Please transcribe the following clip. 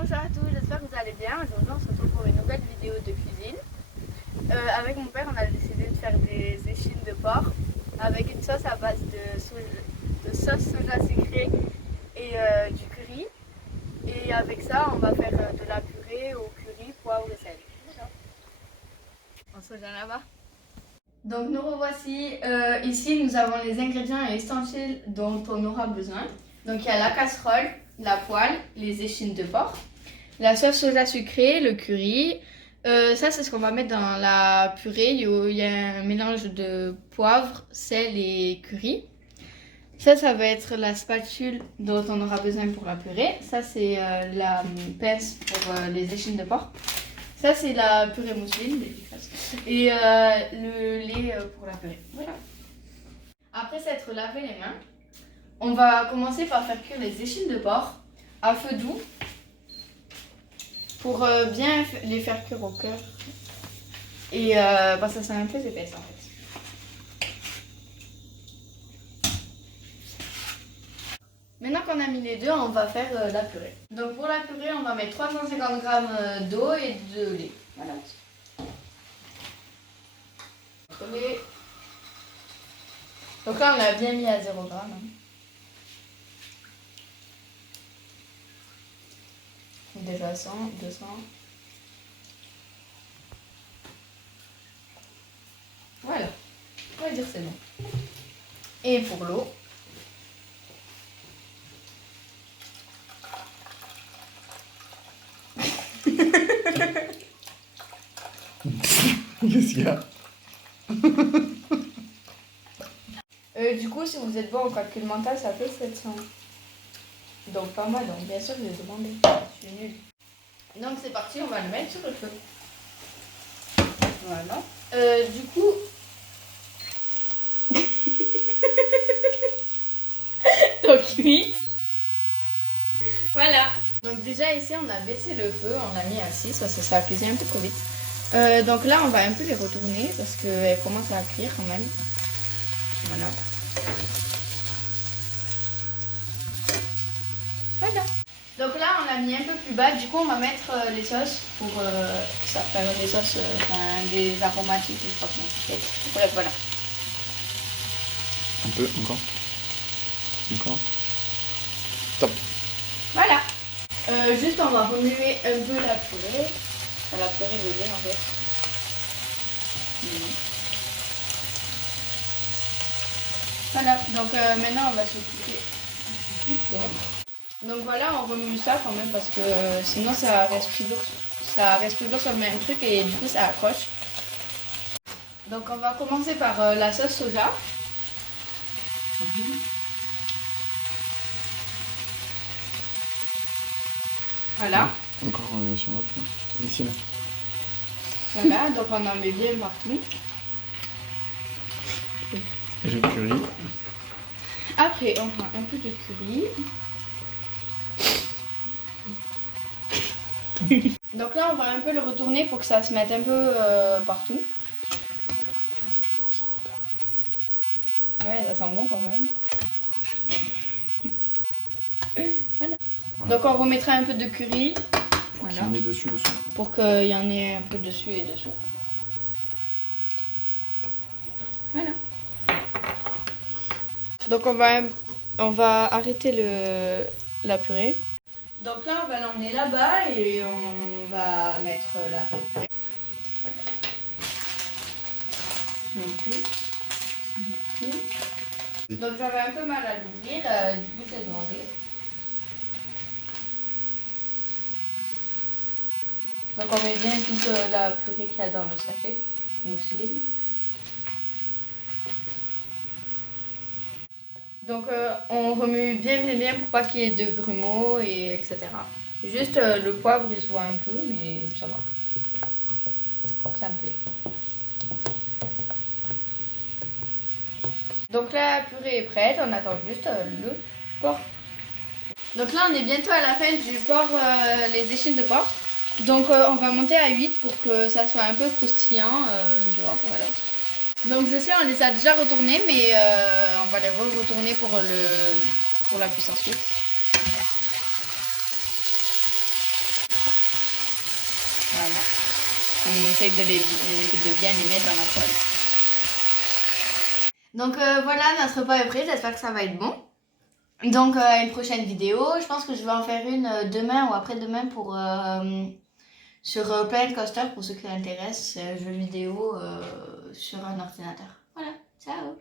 Bonjour à tous, j'espère que vous allez bien. Aujourd'hui on se retrouve pour une nouvelle vidéo de cuisine. Avec mon père on a décidé de faire des échines de porc avec une sauce à base de sauce soja sucrée et du curry. Et avec ça on va faire de la purée au curry, poivre et sel. Voilà. On se rejoint là-bas. Donc nous revoici, ici nous avons les ingrédients et ustensiles dont on aura besoin. Donc il y a la casserole, la poêle, les échines de porc, la sauce soja sucrée, le curry. Ça c'est ce qu'on va mettre dans la purée. Il y a un mélange de poivre, sel et curry. Ça va être la spatule dont on aura besoin pour la purée. Ça c'est la pince pour les échines de porc. Ça c'est la purée mousseline et le lait pour la purée. Voilà. Après s'être lavé les mains, on va commencer par faire cuire les échines de porc à feu doux pour bien les faire cuire au cœur et parce que ça c'est un peu épaisse en fait. Maintenant qu'on a mis les deux, on va faire la purée. Donc pour la purée, on va mettre 350 g d'eau et de lait. Voilà. Donc là, on l'a bien mis à 0 g. Déjà 100, 200. Voilà. On va dire c'est bon. Et pour l'eau. Qu'est-ce qu'il y a? Du coup, si vous êtes bon en calcul mental, ça fait 700. Donc pas mal, donc bien sûr je vais demander. Je suis nulle. Donc c'est parti, on va le mettre sur le feu. Voilà. Du coup... Donc 8. Voilà. Donc déjà ici on a baissé le feu, on l'a mis à 6, parce que ça a cuisé un peu trop vite. Donc là on va un peu les retourner parce qu'elles commencent à cuire quand même. Voilà. Voilà. Donc là on l'a mis un peu plus bas, du coup on va mettre les sauces pour ça faire des sauces, des aromatiques, je crois. Voilà, voilà. Un peu, encore. Encore. Top. Voilà. Juste on va remuer un peu la purée. Enfin, la purée de lait en fait. Voilà, donc maintenant on va s'occuper du porc. Donc voilà, on remue ça quand même parce que sinon ça reste toujours sur le même truc et du coup ça accroche. Donc on va commencer par la sauce soja. Voilà. Encore sur l'autre. Ici là. Voilà, donc on en met bien partout. Et le curry. Après on prend un peu de curry. Donc là on va un peu le retourner pour que ça se mette un peu partout. Ouais, ça sent bon quand même. Voilà. Donc on remettra un peu de curry. Pour qu'il y en ait dessus. Pour qu'il y en ait un peu dessus et dessous. Voilà. Donc on va arrêter la purée. Donc là on va l'emmener là-bas et on va mettre la purée. Donc j'avais un peu mal à l'ouvrir, du coup j'ai demandé. Donc on met bien toute la purée qu'il y a dans le sachet, mousseline. Donc on remue bien pour pas qu'il y ait de grumeaux et etc. Juste le poivre il se voit un peu mais ça va. Ça me plaît. Donc la purée est prête, on attend juste le porc. Donc là on est bientôt à la fin du porc, les échines de porc. Donc on va monter à 8 pour que ça soit un peu croustillant le dehors. Voilà. Donc je sais on les a déjà retournés mais on va les retourner pour la puissance 8. Voilà. On essaye de bien les mettre dans la poêle. Donc voilà, notre repas est prêt, j'espère que ça va être bon. Donc à une prochaine vidéo, je pense que je vais en faire une demain ou après-demain pour sur Planet Coaster pour ceux qui s'intéressent, jeux vidéo sur un ordinateur. Voilà, ciao!